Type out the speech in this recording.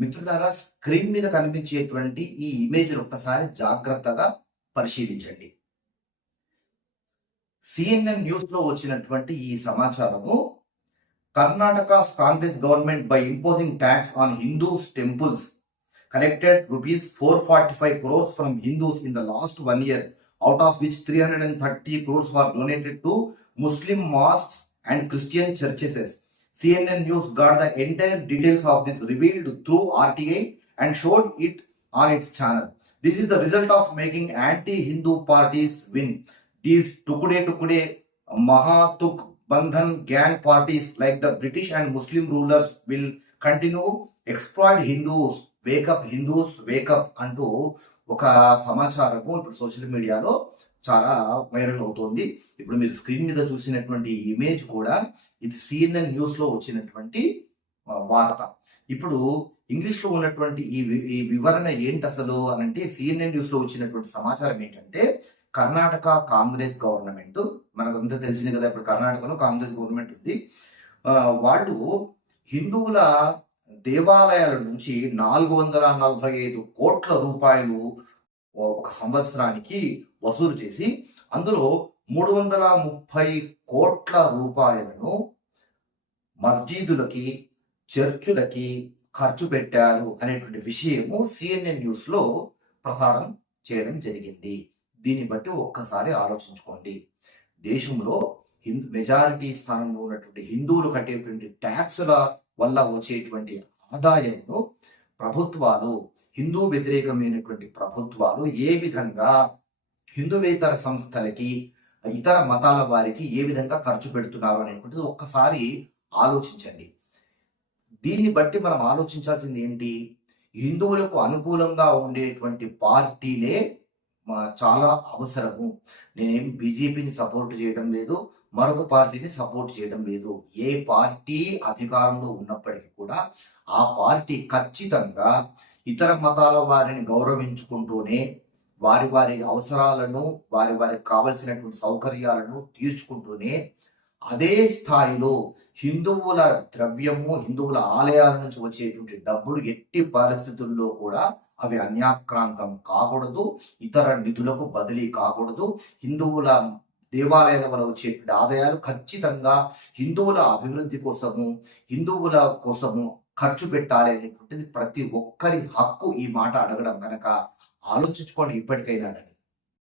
మిత్రులారా, స్క్రీన్ మీద కనిపించేటువంటి ఈ ఇమేజ్ ఒక్కసారి జాగ్రత్తగా పరిశీలించండి. సిఎన్ఎన్ న్యూస్ లో వచ్చినటువంటి ఈ సమాచారము Karnataka Congress government by imposing tax on Hindus temples collected rupees 445 crores from Hindus in the last 1 year, out of which 330 crores were donated to Muslim mosques and Christian churches. CNN News got the entire details of this revealed through RTI and showed it on its channel. This is the result of making anti-Hindu parties win. These Tukude, Mahatuk Bandhan gang parties like the British and Muslim rulers will continue exploit Hindus. Wake up Hindus wake up అంటూ ఒక సమాచారము ఇప్పుడు social మీడియాలో చాలా viral అవుతోంది. ఇప్పుడు మీరు screen మీద చూసినటువంటి ఇమేజ్ కూడా ఇది సిఎన్ఎన్ న్యూస్ లో వచ్చినటువంటి వార్త. ఇప్పుడు ఇంగ్లీష్ లో ఉన్నటువంటి ఈ వివరణ ఏంటి అసలు అనంటే, సిఎన్ఎన్ న్యూస్ లో వచ్చినటువంటి సమాచారం ఏంటంటే, కర్ణాటక కాంగ్రెస్ గవర్నమెంట్, మనకంతా తెలిసింది కదా, ఇప్పుడు కర్ణాటకలో కాంగ్రెస్ గవర్నమెంట్ ఉంది. వాళ్ళు హిందువుల దేవాలయాల నుంచి 445 కోట్ల రూపాయలు ఒక సంవత్సరానికి వసూలు చేసి అందులో 330 కోట్ల రూపాయలను మస్జిదులకి, చర్చులకి ఖర్చు పెట్టారు అనేటువంటి విషయము సిఎన్ఎన్ న్యూస్ లో ప్రసారం చేయడం జరిగింది. దీన్ని బట్టి ఒక్కసారి ఆలోచించుకోండి. దేశంలో మెజారిటీ స్థానంలో ఉన్నటువంటి హిందువులు కట్టేటువంటి ట్యాక్సుల వల్ల వచ్చేటువంటి ఆదాయంలో ప్రభుత్వాలు, హిందూ వ్యతిరేకమైనటువంటి ప్రభుత్వాలు ఏ విధంగా హిందూవేతర సంస్థలకి, ఇతర మతాల వారికి ఏ విధంగా ఖర్చు పెడుతున్నారు అనేటువంటిది ఒక్కసారి ఆలోచించండి. దీన్ని బట్టి మనం ఆలోచించాల్సింది ఏంటి? హిందువులకు అనుకూలంగా ఉండేటువంటి పార్టీలే చాలా అవసరము. నేనేం బీజేపీని సపోర్ట్ చేయడం లేదు, మరొక పార్టీని సపోర్ట్ చేయడం లేదు. ఏ పార్టీ అధికారంలో ఉన్నప్పటికీ కూడా ఆ పార్టీ ఖచ్చితంగా ఇతర మతాల వారిని గౌరవించుకుంటూనే వారి వారి అవసరాలను, వారికి కావలసినటువంటి సౌకర్యాలను తీర్చుకుంటూనే అదే స్థాయిలో హిందువుల ద్రవ్యము, హిందువుల ఆలయాల నుంచి వచ్చేటువంటి డబ్బులు ఎట్టి పరిస్థితుల్లో కూడా అవి అన్యాక్రాంతం కాకూడదు, ఇతర నిధులకు బదిలీ కాకూడదు. హిందువుల దేవాలయాల వల్ల వచ్చేటువంటి ఆదాయాలు ఖచ్చితంగా హిందువుల అభివృద్ధి కోసము, హిందువుల కోసము ఖర్చు పెట్టాలి అనేటువంటిది ప్రతి ఒక్కరి హక్కు. ఈ మాట అడగడం కనుక ఆలోచించుకోండి ఇప్పటికైనా.